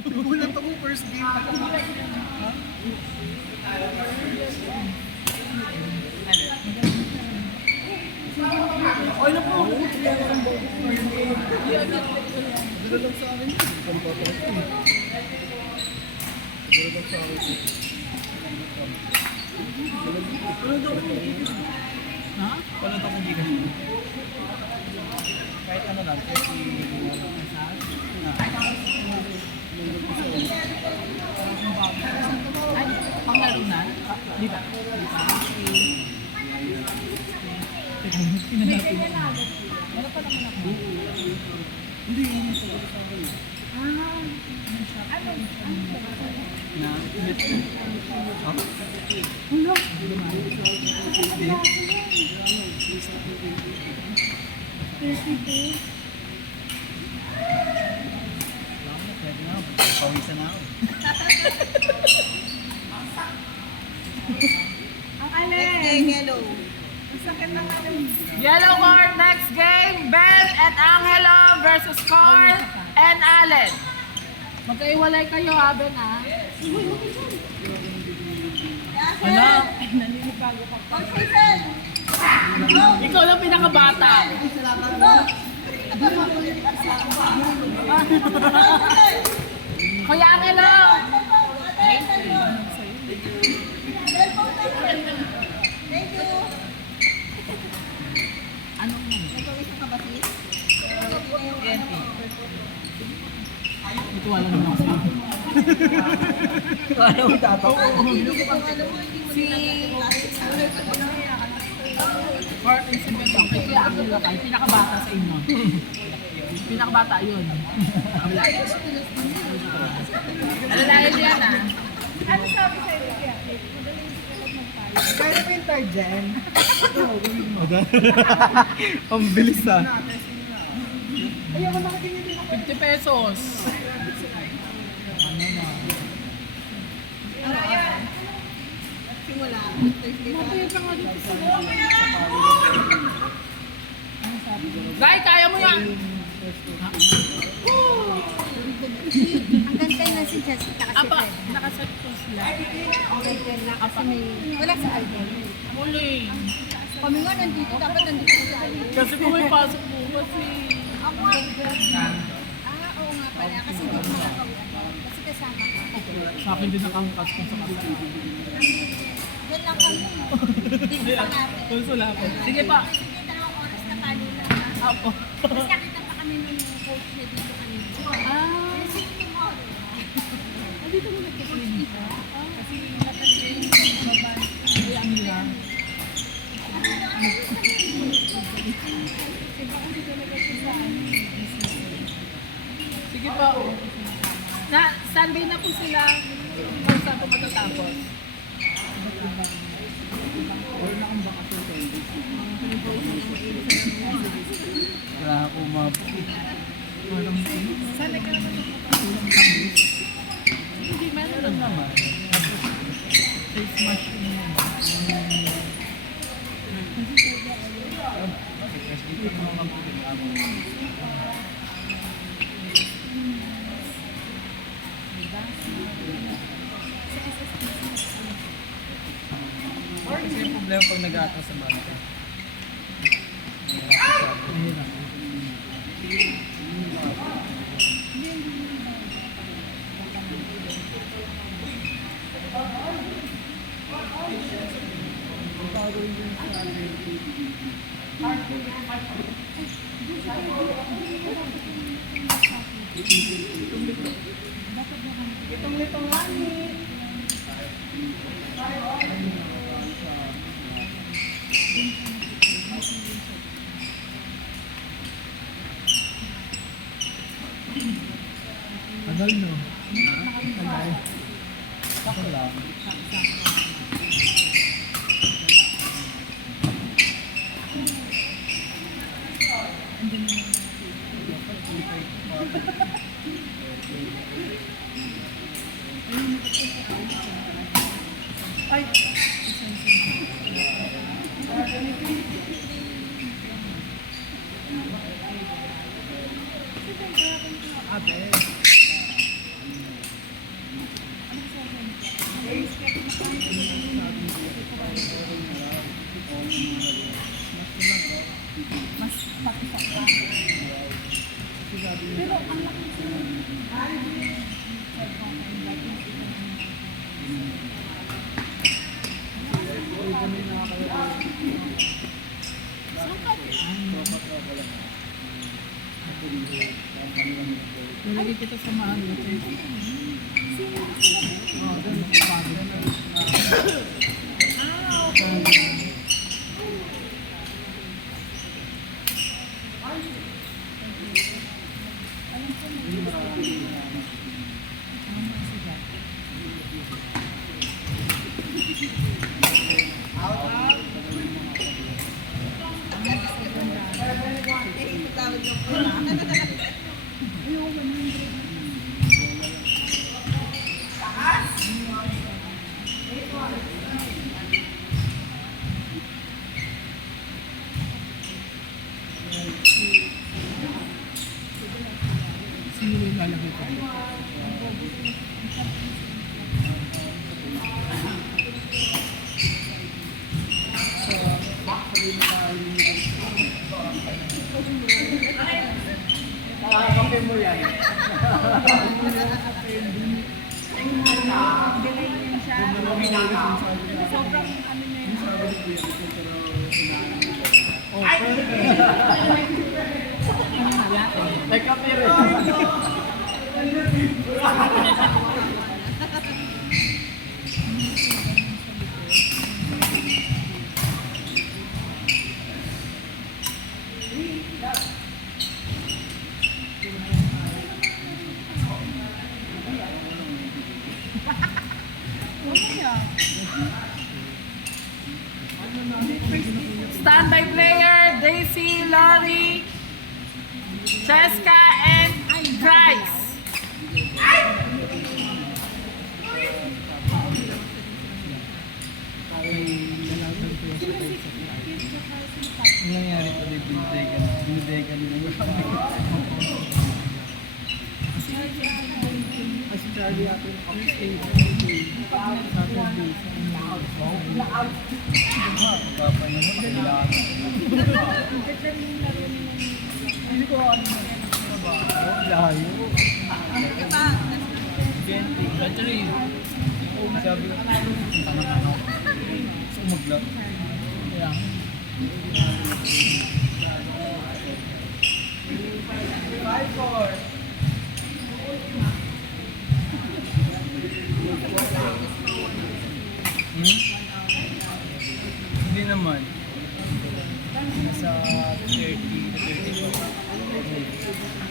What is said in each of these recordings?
Nagulat ako first game. Ay, naku! Siguro lang sa akin. Siguro lang sa akin. Ha? Wala to kung gigas mo. Kahit ano lang, kahit Ay, panglaro na? Di ba? Pinanapin mo. Wala pa naman ako. hindi yun yung sagot sa akin. Na, imit ko. Ha? Wala. Pwede na ako. Pawisan na ako. Ang alin. Yellow. Ang sakit ng alin. Yellow card, next game. Ben and Angela versus Carl and Allen. Magkaiwalay kayo ha, Ben ha? Ano? Naninibago ka pa. Ikaw lang pinakabata. Kuya Angelo! Thank you. Anong Nagpawisan ka ba, sis? ito wala naman ako sa'yo. Ano ang tatak? Si... Or incident lang. Kaya Angelo kayo, pinakabata sa inyo. Pinakabata yun. Ano lang yan ah? Ano sabi sa'yo, Kuya? Magaling si Kuya magpayo. Kaya pa yung third gen? Ang bilis ah. Ayaw ko nakatingin din ako. 50 pesos. Ano yan? Simula. Mapayag ka nga dito sa Guy, kaya mo yan! Ang ganda na si Jessica kasi Apa, nakasat ko sila. ang ganda na kasi may... Wala sa album. Muli. Kami nga nandito, dapat nandito sa album. Kasi kung may pasok mo, kasi... Ako nga. Oo nga pala. Kasi hindi ko makakauwi. Kasi kasama ka. Sa akin din nakangkas kung sa kasal. Yan lang kami. Hindi pa namin. Tulso lang. Sige pa. Kasi yung 2 oras na kanina. Apo. Tapos nakita pa kami nung coach niya dito kanina. Ah, Kasi tomorrow. dito mo nagkakalinis ha? Kasi nakatagay yung baba. Ay, ang lang. Sige pa. Na, Sunday na po sila. Kung saan po matatapos. Wala ako mabuti. Sana ka naman hindi man lang naman. Face mask yun naman. Kasi yung problema pag nag-aataw sa bangka. Litong-litong langit. Tagal no? Tagal. Sakto lang. Ay! Ate. sasamahan mo. Oo, ganun. Pagod. Sino yung lalagay ko? Kape mo yan. Sobrang ano na yun. Oh, may kape rin. Standby player, Daisy, Lori, Cheska, and Bryce. Ang nangyari ko din, binidegan nila. Kasi Charlie ako yung Saturday. Papa naman, kailangan. Hindi ko ano ba? Layo. Genti. Actually, sabi ko, tanong-tanong. Sumaglag. Kaya. Hindi naman. Nasa 30 to 35.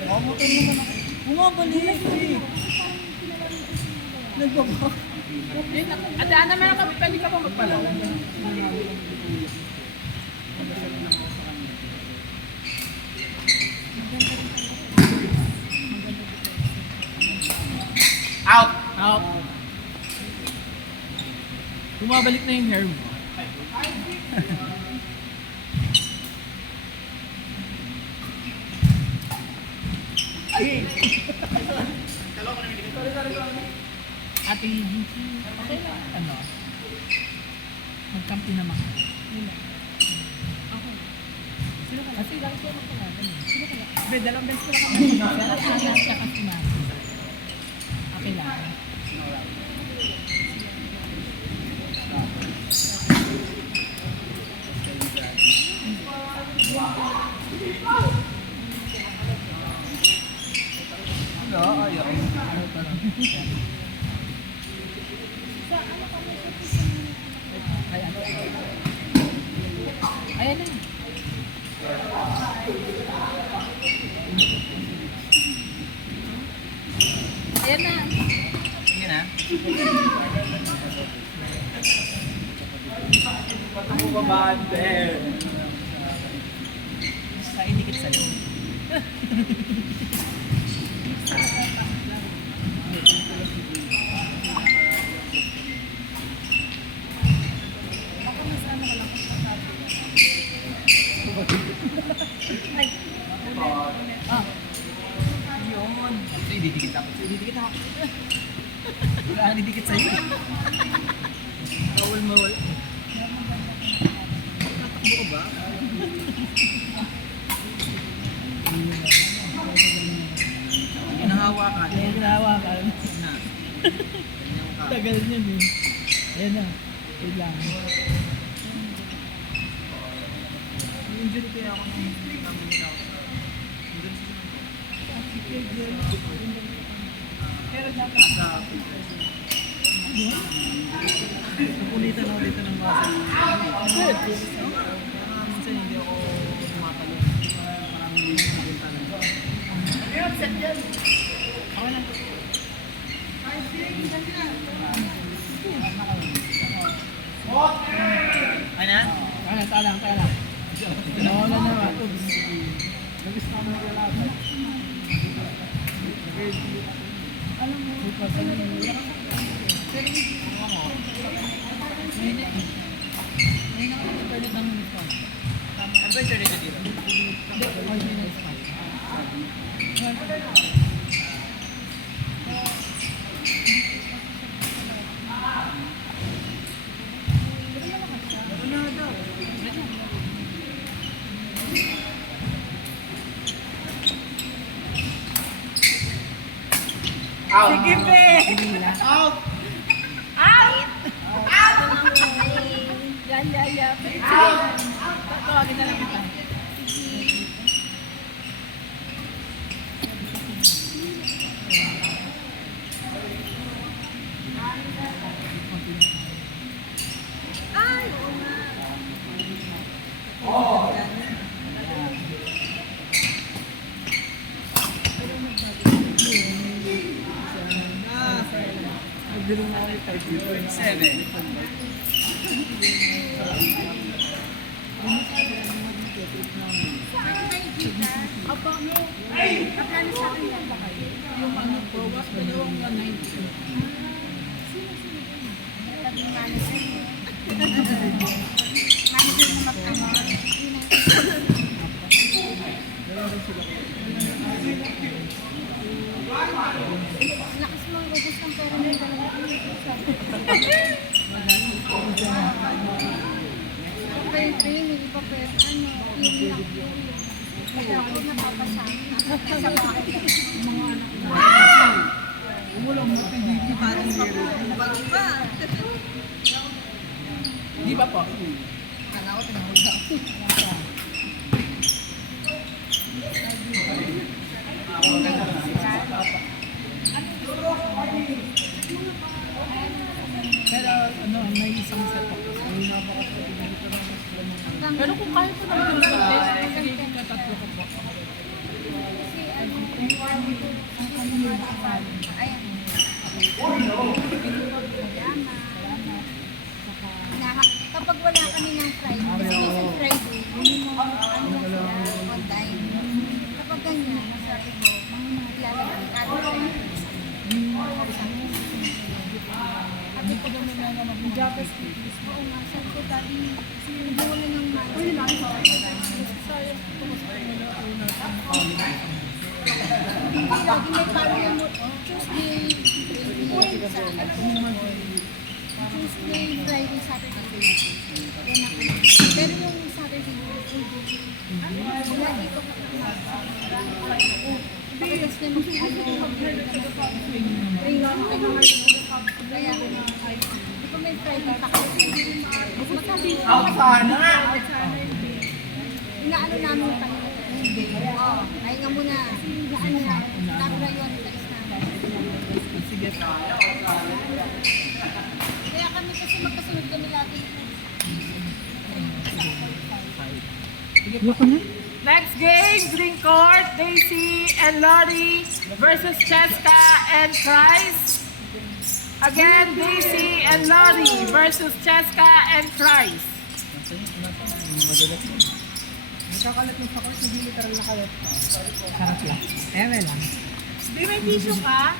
Motor naman ako. Bumabalik eh. Nagbabak. Ate, ano meron kami? Pwede ka ba magpalaw? Out! Out! Bumabalik na yung hair mo. Ay! Ate Gigi, okay lang. Ano? Magkampi naman. Okay. Sino ka lang? Kasi lang siya magkalaban. Sino ka lang? Be, dalawang beses ko lang kami. Pero sana siya kasi natin. Okay lang. Wala, ayaw. Ano pa lang. Sa ano ka mo? Ay, ano? Ayan na. Ayan na. Sige na. Ako ba ba, ante? Sa inikit sa'yo. Ako mas ano ka lang. Ay. Ah. Yun. Ito, didikit ako. Didikit ako. Wala ang didikit sa'yo. Bawal mawal. Tatakbo ko ba? Ginahawa ka. Ginahawa ka. Na. Tagal niya din. Ayan na. Wait lang. Injury kaya ako nung namin ako sa... Nakulitan ako dito ng muscle. Minsan hindi ako tumatalo. Parang napunta lang. Ako lang. Ano? Ano, talang. Nawala na ba? Nabis na ako wala. Alam mo, may nakakapagpalit ng uniform. Ano ba yung turn dito? Hindi, ordinary spot. Wala daw. Sige, pe! Out! Yan. Tawagin na lang kita. Ay, oo nga. Nagdulong na ulit tayo. 7. Saan kayo dito? Apa mo? Kaplano sa akin yan ba kayo? Yung ano po, was dalawang 190. Sino yun? Tabing manager mo. Manager mo mag-amor. Yun ang lakas mo ang ubos ng pera ng dalawa. Okay, training, iba pa yung ano, yung nakyo. Kaya ako napapasama. Sa bahay. Mga anak na. Wala mo hindi parang zero. Di ba po? Kala ko tinahuli ako. Pero ano, may isang set ako. Pero kung kaya po naman yung contest, sige ka tatlo ko po. Kasi ano, ang kanina ayan. Kapag wala kami ng Friday, kasi Friday, yun mo ano sila, on time. Kapag ganyan, sabi ko, maglalagay ka rin. Sabi ko naman na naman kung Japas oo nga, sabi ko dati, hindi wala ng money. Uy, lang ko. Sayang po kasi wala una. Hindi, lagi may parang mo, Tuesday, Friday, Tuesday, Friday, Saturday. Yan ako. Pero yung Saturday, wala dito ka Pagkatapos na kaya hindi ko may Friday pa kasi. Sana! Inaano namin pa ay nga muna. Ano na, tabra yun, talis na. Sige po. Kaya kami kasi magkasunod kami lagi. Sige po. Next game, green court, Daisy and Lori versus Cheska and Price. Again, Daisy and Lori versus Cheska and Price. Nakakalat mo sa court, hindi literal na kalat pa. Sarap lang. Eme lang. Di may tissue ka?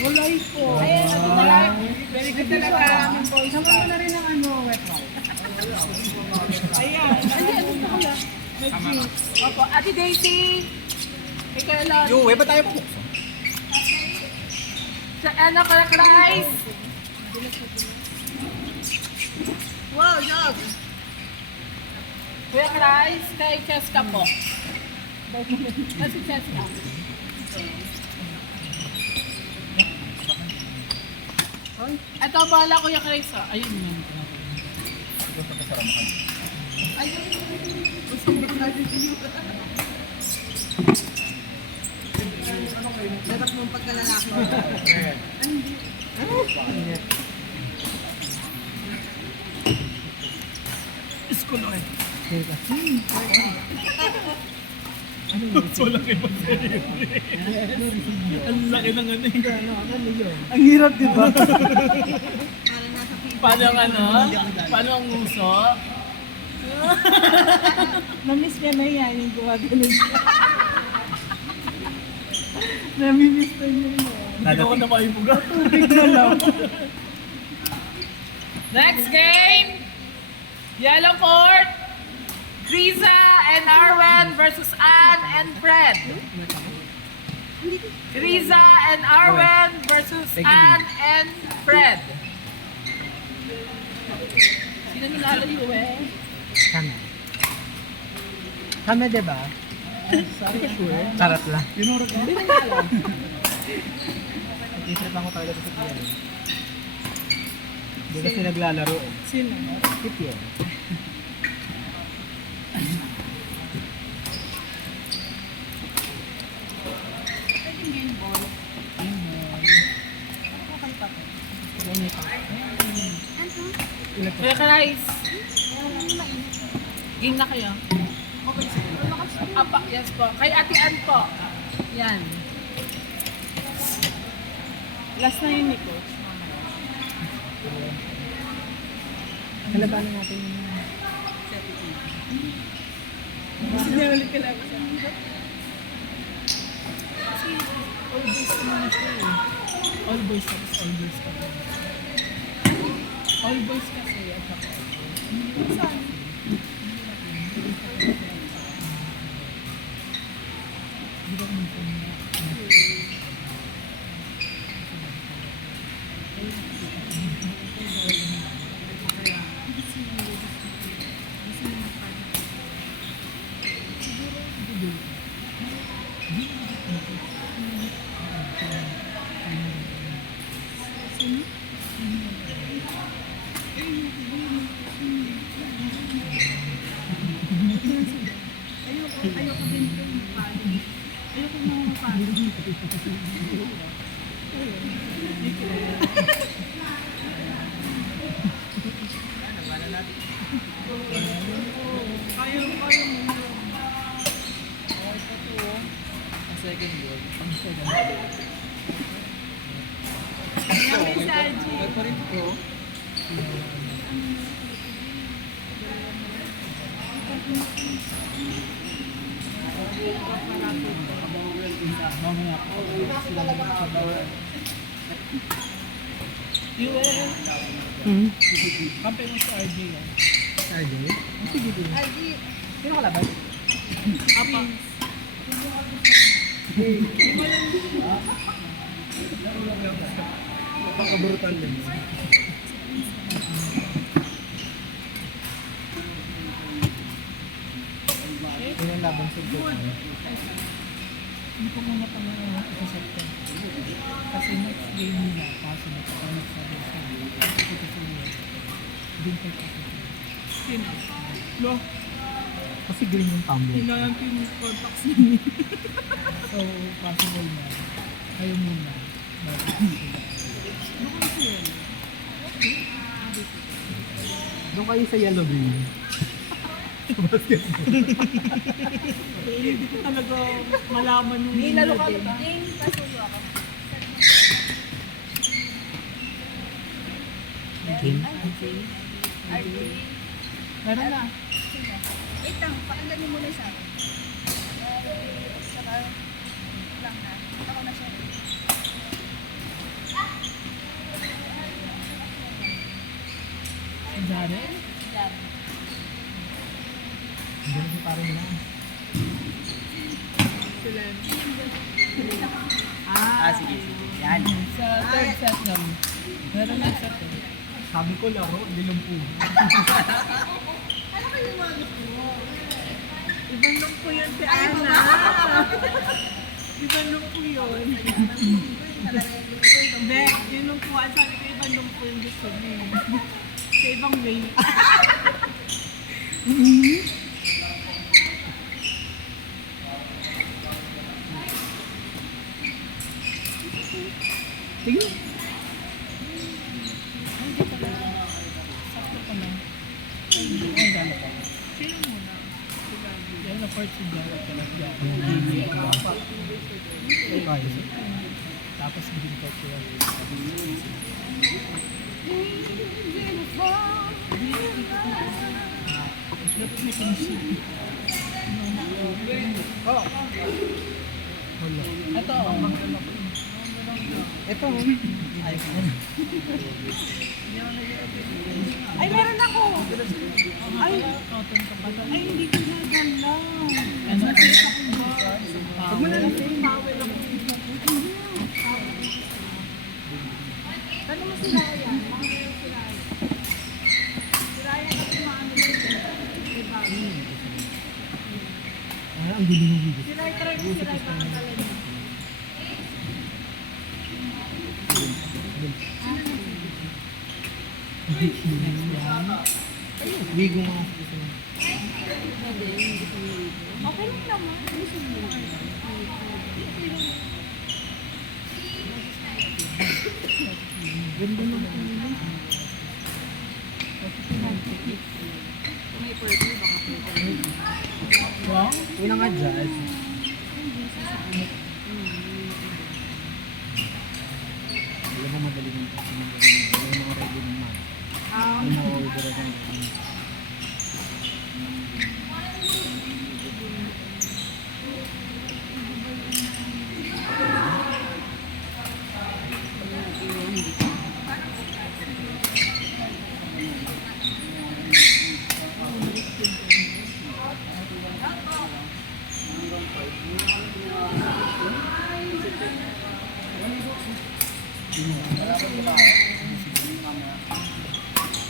Wala po. Ay, ano na lang. Very good talaga. Sama mo na rin ang ano, wet wipe. Ayan. Ay, ano pa kaya? Opo, Ate Daisy. Ikaw lang. Yo, ba tayo pabukso? Sa ano ka na, Price? Wow, dog! Kuya Price, kay Cheska po. Kasi Cheska. Ito, bahala Kuya Chris. Ayun yun. Dapat mong pagkalalaki mo. Iskulo eh. Wala kayo mag-seryo. Ang laki ng ano eh. Ang hirap, di ba? Parang nasa film. Paano ang ano? Paano ang nguso? Namiss niya na yan, yung gumagano siya. Namimiss na niya yun. Hindi ko na maibuga. Next game! Yellow court! Riza and Arwen versus Ann and Fred. Riza and Arwen versus Ann and Fred. Sino nilalayo eh? Kami. Kami, diba? Charot lang. Pinurot ka? Nag-isipan ko talaga sa piyan. Hindi kasi naglalaro eh. Sino? Tip yun. Pwedeng game ball. Ano? Kuya Karais, game na kayo. Apa, yes po. Kay Ate Ann po. Yan. Last na yun ni Coach. Nalabanan natin yung Gusto niya ulit ka lang siya. All boys naman ito eh. All boys tapos all girls ka. All boys kasi at saka all girls. Saan? Di ba kung minsan na? Ayoko din ko yung mapalo. Ayoko na mapalo. Kaya mo. ang second goal. Ang second Kaya si Saji. pa rin ko. Mamaya po. UN. Kampi mo sa RJ yan. RJ? Sige din. RG. Sino kalaban? Apa. Napaka-brutal din. Yun ang labang sa goal. Hindi ko muna pa na isa ko. Kasi next game nila, paso na pa next Saturday sa ito sa iyo. Din kay Papa. Sino? Lo, Kasi green yung tumbler. kailangan ko yung contacts niya. So, possible na. Kayo muna. Doon kayo sa yellow green. Hindi ko talaga malaman yung Nilalo ka game. ba? Game, pasulo ako. Game? RG. Meron na. Sino? Wait lang, pakinggan niyo muna sa akin. Saka, lang na. Ako na siya. Si Darren? Yan. Hindi na si parang lang. Sige. Yan. Sa third set naman. Meron na set eh. Sabi ko laro, dilumpo. Ano kayo yung mga gusto mo? Ibang lang po yun si Ana. Ibang lang po yun. Hindi, yun lang po. Sabi ko, ibang lang po yung gusto niya. Sa ibang way. Tingnan. Sakto pa lang. Ay, gano'n pa. Sino muna? Yan na part si Jared talaga. Hindi ako. Okay. Tapos green coat ko lang. Dapat may kinship. Oh, Wala. Ito, oh. ito. Ay, Ay, meron ako! Ay, Cotton ka pa ay, hindi ko nadala. Ano kaya? Huwag mo na lang. Towel ako. Ano mo si Ryan? Mga meron si Ryan. Si Ryan kasi maano dito. Diba? Ang gulo ng video. Si Ryan, try mo si Ryan para pala niya. Wigo nga. Okay lang naman. Gusto mo lang. Ganda ng ulo. May purple, baka purple. Wow. Una nga jazz. Alam mo madali ng kasi yung mga ready naman. Yung mga order ng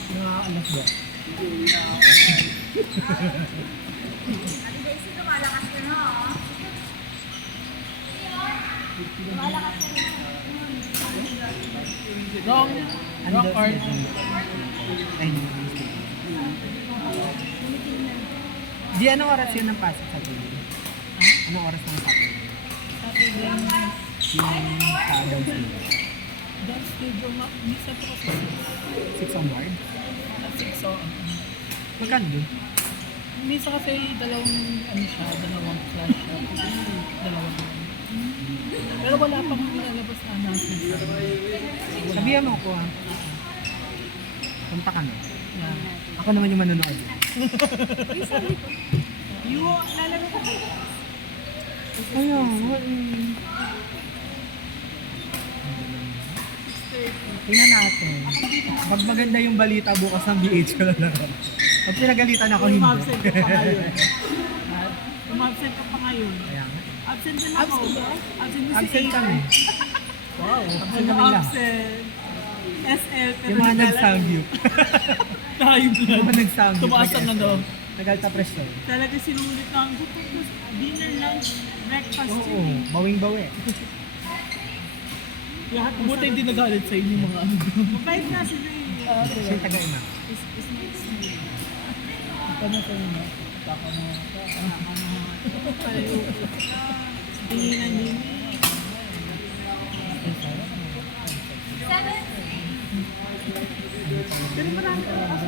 Mga anak ba? Ate Daisy, lumalakas ka na, oh. Lumalakas ka na. Wrong. Wrong card. Ay, hindi. Di, anong oras yun ng pasok sa gabi? Anong oras ng pasok? Yung downstairs. Dance studio, misa to kasi 6 onward? 6 so. Magkano dun? Misa kasi dalawang, ano siya, dalawang flash siya. Dalawang. Pero wala pang nilalabas na announcement. Sabihan mo ko ha. Punta ka na. Yeah. Ako naman yung manonood. Yung lalaro ko. Ayun, tingnan natin. Pag maganda yung balita bukas ng BH ko lang naman. Pag pinagalitan ako, hindi. Umabsent ka pa ngayon. Umabsent ka pa ngayon. Kaya nga. Absent din ako. Absent din si Absent kami. Wow. Absent kami lang. Absent. SL. pero Yung mga nagdala- nag-samgyup. Tayo Yung blood. mga nag-samgyup. Tumaas ang ano. Nag-alta pressure. Talaga sinulit na ang dinner, lunch, breakfast. Oo, yun eh. bawing-bawi. Lahat Buti hindi nagalit sa inyo mga ano. Mabait na sila eh. Siya yung taga-ima. Is next me. Ito na sa inyo. Baka mo. Tinginan din eh. Pero marami pa rin kasi.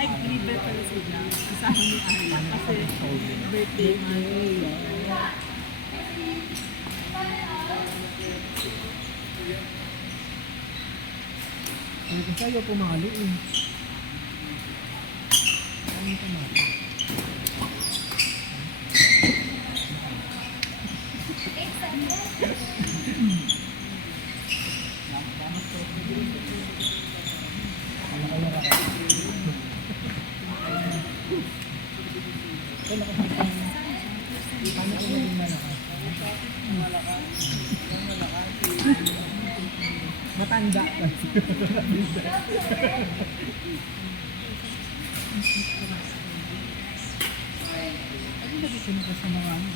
Ay, libre pala sila. Kasama ni Ayla. Kasi birthday month. Ano ko sa'yo, pumalo eh. Ano pumalo? Matanda kasi. Ano nagkikinig ka sa mga ano?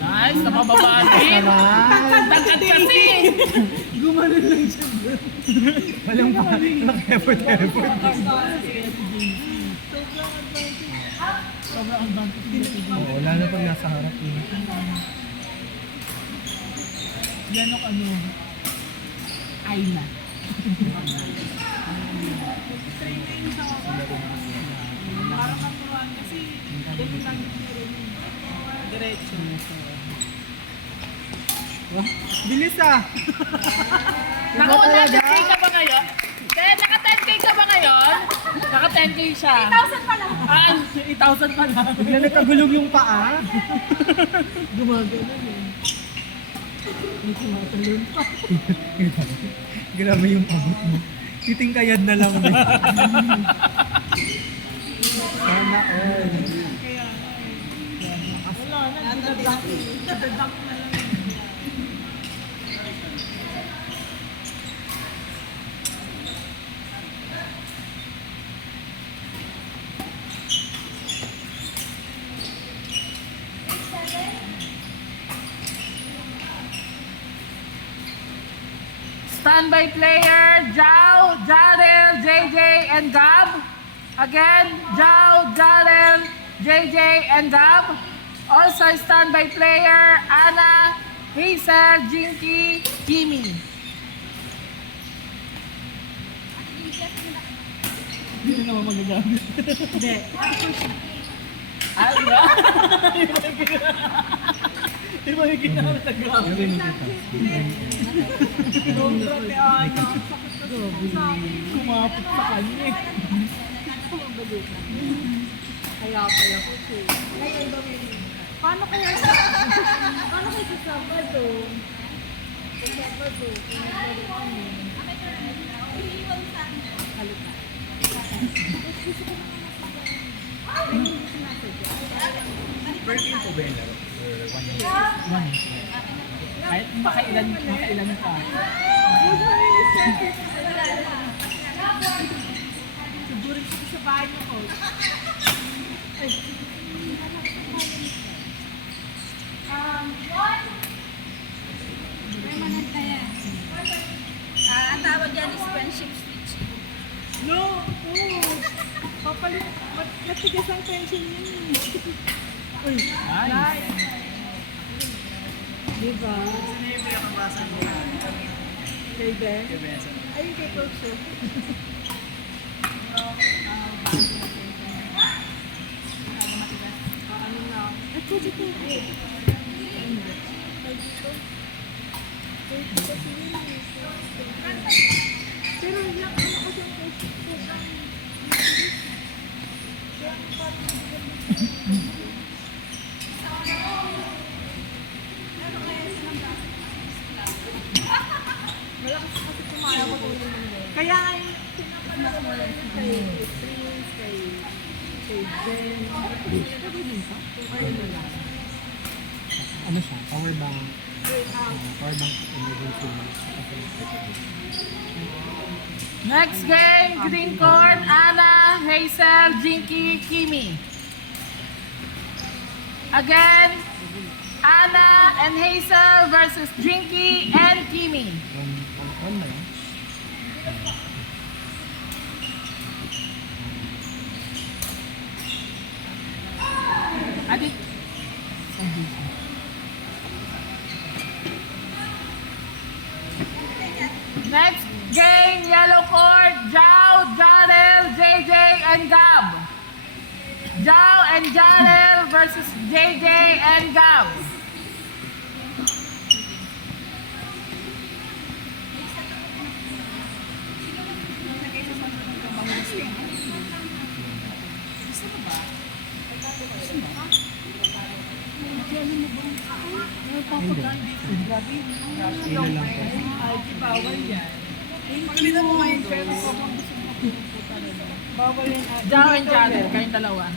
Nice! sa bababa din. Tangkad kasi. Gumanon lang siya doon. Walang effort. Sobrang advantage nila si Jin. Oo, lalo pag nasa harap eh. Yan ang ano, Ayla. Training sa parang maturuan kasi ganun lang yung meron yun. Diretso. Wah, bilis ah! Naka 100K ka ba ngayon? Kaya naka 10K ka ba ngayon? Naka 10K siya. 1,000 pa lang. 8,000 pa lang. Bigla nagkagulong yung paa. Gumagano yun. May tumatalon pa. Grabe yung pabot mo. Titingkayad na lang. Sana all. Kaya, wala na. Dadunk na lang. Standby player, Jao, Jarel, JJ, and Gab. Again, Jao, Jarel, JJ, and Gab. Also standby player, Anna, Hazel, Jinky, Kimi. Hindi na naman magagamit. Hindi. Ah, diba? Hindi mo yung ginamit ang gamit. Sobra ni Ana. Kumapit sa kanya eh. Kaya pala ko siya. Paano kaya sa Sabado? Sa Sabado, kung naglaro kami. Birthday po ba yung laro? Kahit makailan ka. Siguro siya sa bahay niyo ko. May manad na yan. Ang tawag yan is friendship switch. No! Oo! Papalit. Matigas ang tension yun. Uy! Nice. Diba? Kay Ben? Ayun kay Coach. Ano na? Ay, Coach ito. Pero lang ano ko siyang Coach ito. Kaya ay pinapanood mo lang kay Prince, kay Ben. Ano siya? Power bank. Power bank emergency. Next game, green court, Anna, Hazel, Jinky, Kimi. Again, Anna and Hazel versus Jinky and Kimi. On na yan. Adi. Next game, yellow court, Jao, Jarel, JJ, and Gab. Jao and Jarel versus JJ and Gab. Ilo lang po. Ay, di bawal yan. Pagkalitan mo ngayon, pero Bawal yan. Jao and Jarel, kayong dalawa.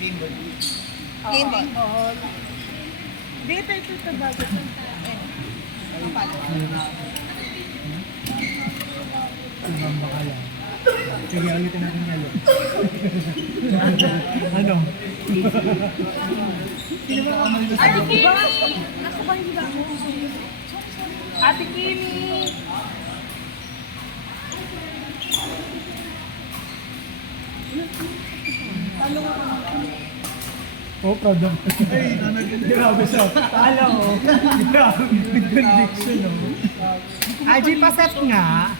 Game. Oo. Dito, ito bago. Ibang baka lang. Sige, ulitin natin yan. Ano? Ate Kimi! Ako ba hindi ba ako? Ate Kimi! Oh, proud of Ay, grabe siya. Talo, oh. Grabe, with conviction, oh. Aji, paset nga.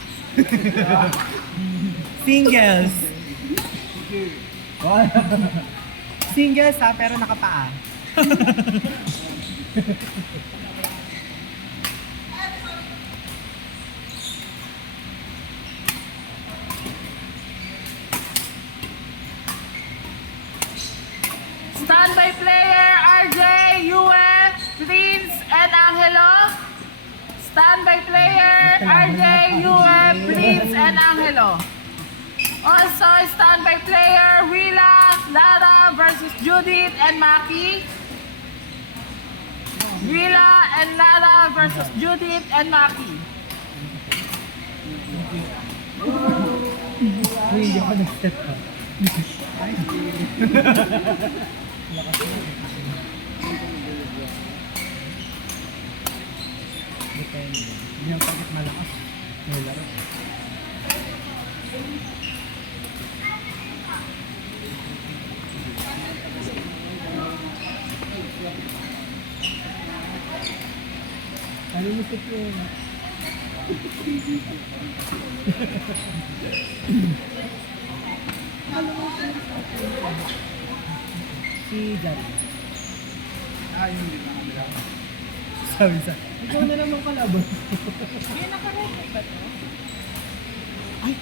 Singles. Singles ha, pero nakapaa. Standby player, RJ, UF, Prince, and Angelo. Standby player, RJ, UF, Prince, and Angelo. Also, standby player, Willa, Lara versus Judith and Maki. Willa and Lara versus Judith and Maki. Uy, hindi ako nag-step up. Depende. Hindi ang pagkat malakas. May laro. Ano mo sa yun? Si Jan. Yung hindi na kami lang. Sabi sa, ikaw na naman kalaban. May nakarecord ba to? Ay,